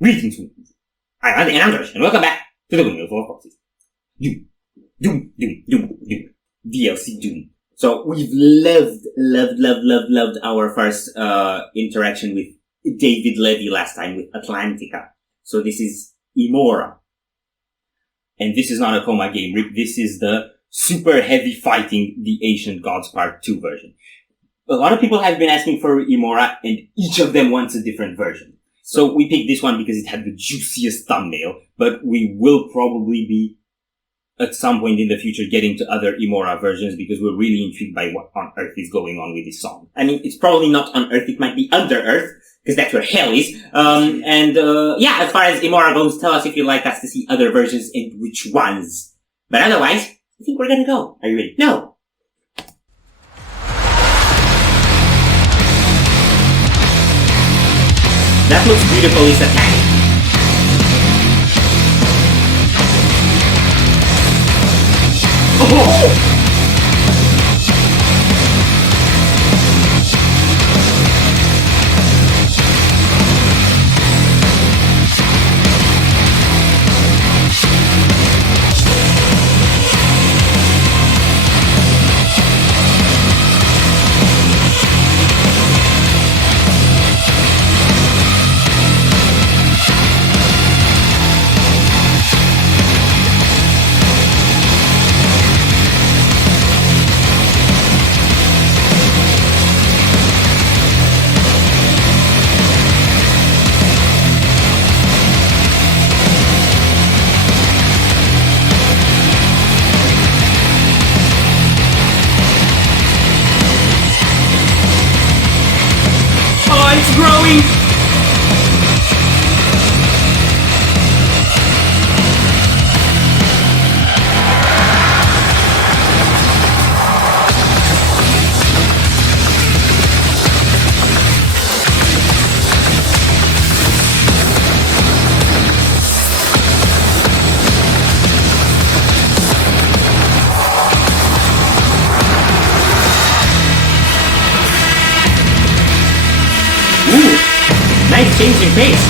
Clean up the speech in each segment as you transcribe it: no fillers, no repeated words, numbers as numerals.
Greetings, I'm Josh, and welcome back to the Windmill full of corpses. Doom. DLC Doom. So we've loved our first interaction with David Levy last time with Atlantica. So this is Immora. And this is not a coma game, Rick. This is the super heavy fighting the Ancient Gods Part 2 version. A lot of people have been asking for Immora, and each of them wants a different version. So we picked this one because it had the juiciest thumbnail, but we will probably be, at some point in the future, getting to other Immora versions because we're really intrigued by what on earth is going on with this song. I mean, it's probably not on Earth, it might be under Earth, because that's where hell is. Yeah, as far as Immora goes, tell us if you'd like us to see other versions and which ones. But otherwise, I think we're gonna go. Are you ready? No! That looks beautifully satanic. Oh! It's growing! Nice change in pace.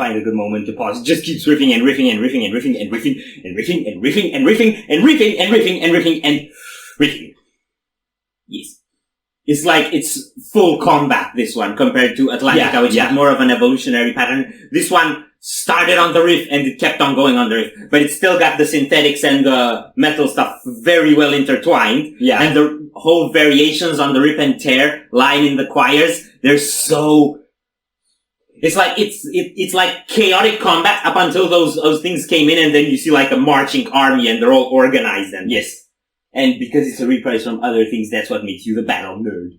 find a good moment to pause. It just keeps riffing and riffing and riffing and riffing and riffing and riffing and riffing and riffing and riffing and riffing and riffing and riffing. Yes. It's like it's full combat, this one, compared to Atlantica, which had more of an evolutionary pattern. This one started on the riff and it kept on going on the riff. But it still got the synthetics and the metal stuff very well intertwined. Yeah. And the whole variations on the rip and tear line in the choirs, they're so... It's like chaotic combat up until those things came in, and then you see like a marching army and they're all organized and... Yes. And because it's a reprise from other things, that's what makes you the battle nerd.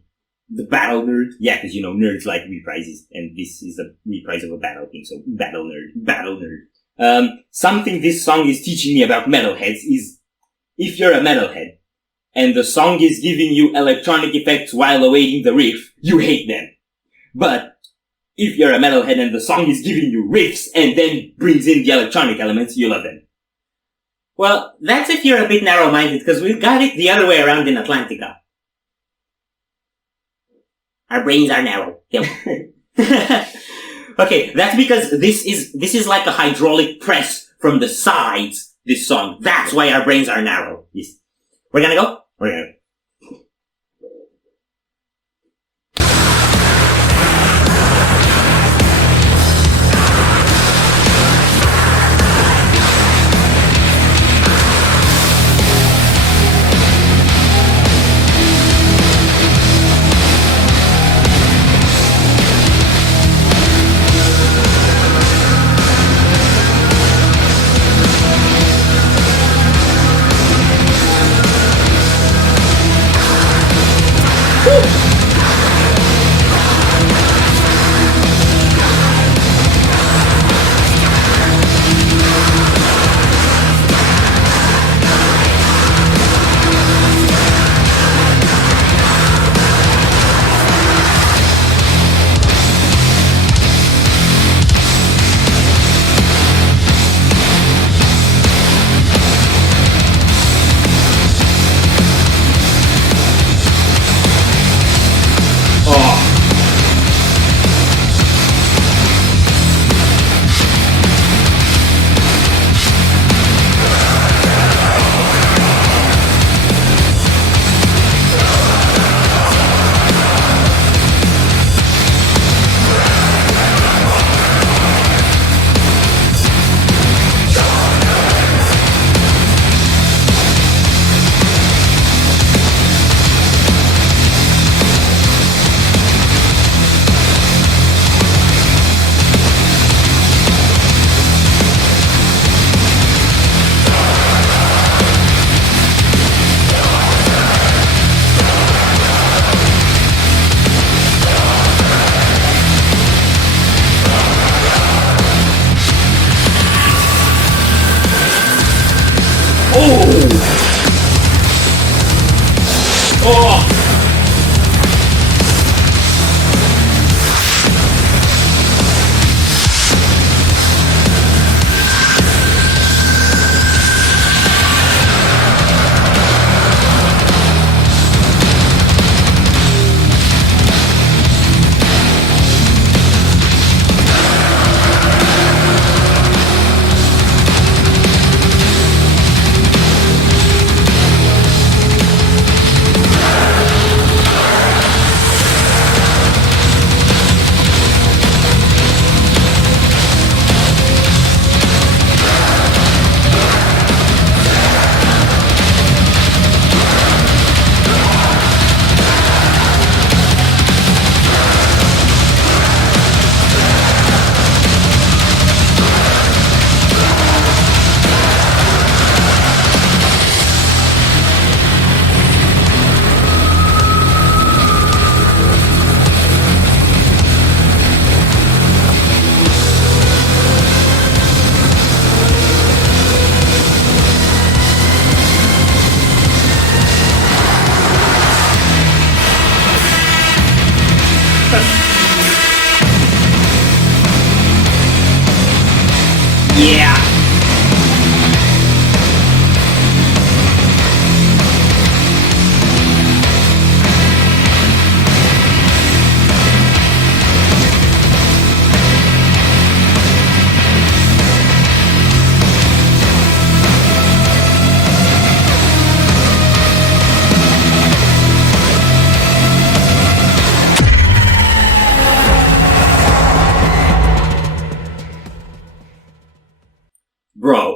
The battle nerd? Yeah, because nerds like reprises, and this is a reprise of a battle thing, so battle nerd. Something this song is teaching me about metalheads is, if you're a metalhead, and the song is giving you electronic effects while awaiting the riff, you hate them. But, if you're a metalhead and the song is giving you riffs, and then brings in the electronic elements, you love them. Well, that's if you're a bit narrow-minded, because we've got it the other way around in Atlantica. Our brains are narrow. Okay, that's because this is like a hydraulic press from the sides, this song. That's why our brains are narrow. Yes. We're gonna go? We're gonna go.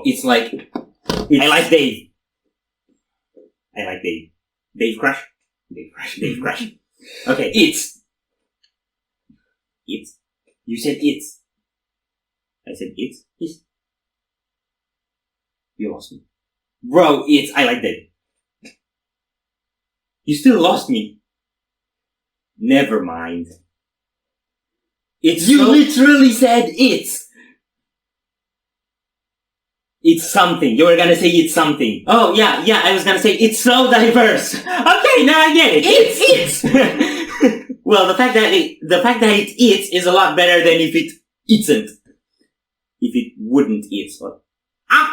it's like, I like Dave. I like Dave. Dave Crush? Dave Crush, Dave Crush. Okay, it's. It's. You said it's. I said it's. It's. You lost me. Bro, it's. I like Dave. You still lost me. Never mind. It's you literally said it's. It's something. You were gonna say it's something. Oh, yeah, I was gonna say it's so diverse. Okay, now I get it. It's. Well, the fact that it's is a lot better than if it isn't. If it wouldn't eat. So.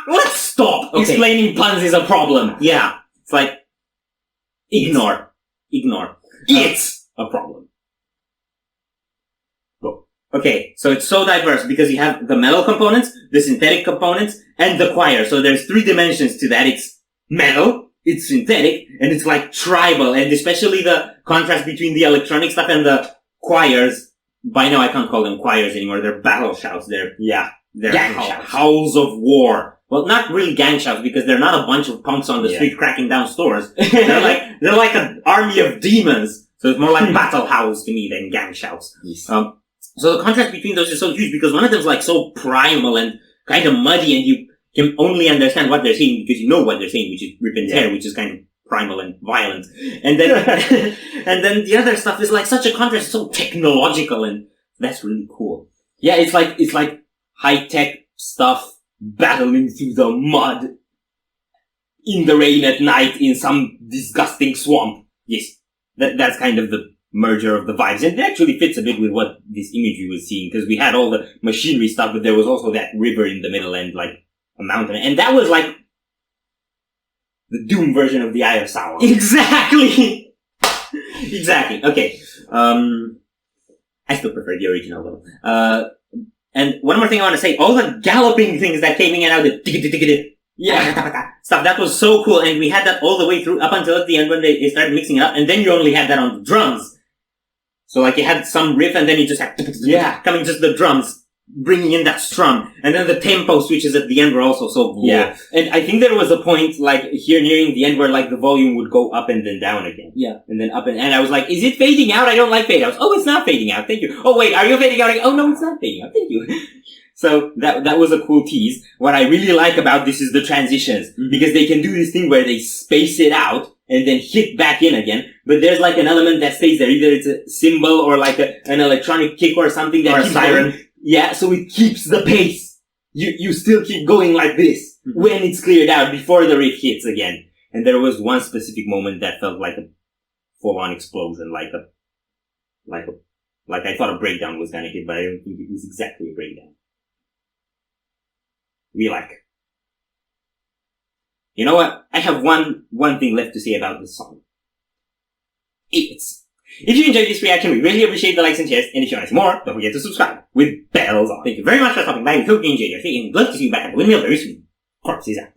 Let's stop. Okay. Explaining puns is a problem. Yeah. It's like, ignore. It's a problem. Okay, so it's so diverse because you have the metal components, the synthetic components, and the choir. So there's 3 dimensions to that. It's metal, it's synthetic, and it's like tribal. And especially the contrast between the electronic stuff and the choirs. By now I can't call them choirs anymore. They're battle shouts. They're gang shouts. Howls of war. Well, not really gang shouts because they're not a bunch of punks on the street cracking down stores. they're like an army of demons. So it's more like battle howls to me than gang shouts. Yes. So the contrast between those is so huge because one of them is like so primal and kind of muddy and you can only understand what they're saying because you know what they're saying, which is rip and tear, which is kind of primal and violent. And then, and then the other stuff is like such a contrast, so technological and that's really cool. Yeah, it's like high-tech stuff battling through the mud in the rain at night in some disgusting swamp. Yes, that's kind of the merger of the vibes. And it actually fits a bit with what this imagery was seeing, because we had all the machinery stuff, but there was also that river in the middle and like a mountain. And that was like the Doom version of the Eye of Sauron. Exactly! Exactly. Okay. I still prefer the original though. And one more thing I want to say, all the galloping things that came in and out, the stuff, that was so cool. And we had that all the way through up until at the end when they started mixing it up. And then you only had that on the drums. So like you had some riff and then you just had coming just the drums, bringing in that strum. And then the tempo switches at the end were also so cool. Yeah. And I think there was a point like here nearing the end where like the volume would go up and then down again. Yeah. And then up and I was like, is it fading out? I don't like fade outs. Oh, it's not fading out. Thank you. Oh wait, are you fading out? Oh no, it's not fading out. Thank you. So that was a cool tease. What I really like about this is the transitions. Because they can do this thing where they space it out and then hit back in again. But there's like an element that stays there. Either it's a cymbal or like an electronic kick or something that keeps siren. Going. Yeah, so it keeps the pace. You still keep going like this when it's cleared out before the riff hits again. And there was one specific moment that felt like a full-on explosion, like I thought a breakdown was gonna hit, but I don't think it was exactly a breakdown. We like. You know what? I have one thing left to say about this song. If you enjoyed this reaction, we really appreciate the likes and shares, and if you want to see more, don't forget to subscribe with bells on. Thank you very much for stopping by. We hope you enjoyed your stay, and we'd love to see you back at the Windmill very soon. Corpse is out.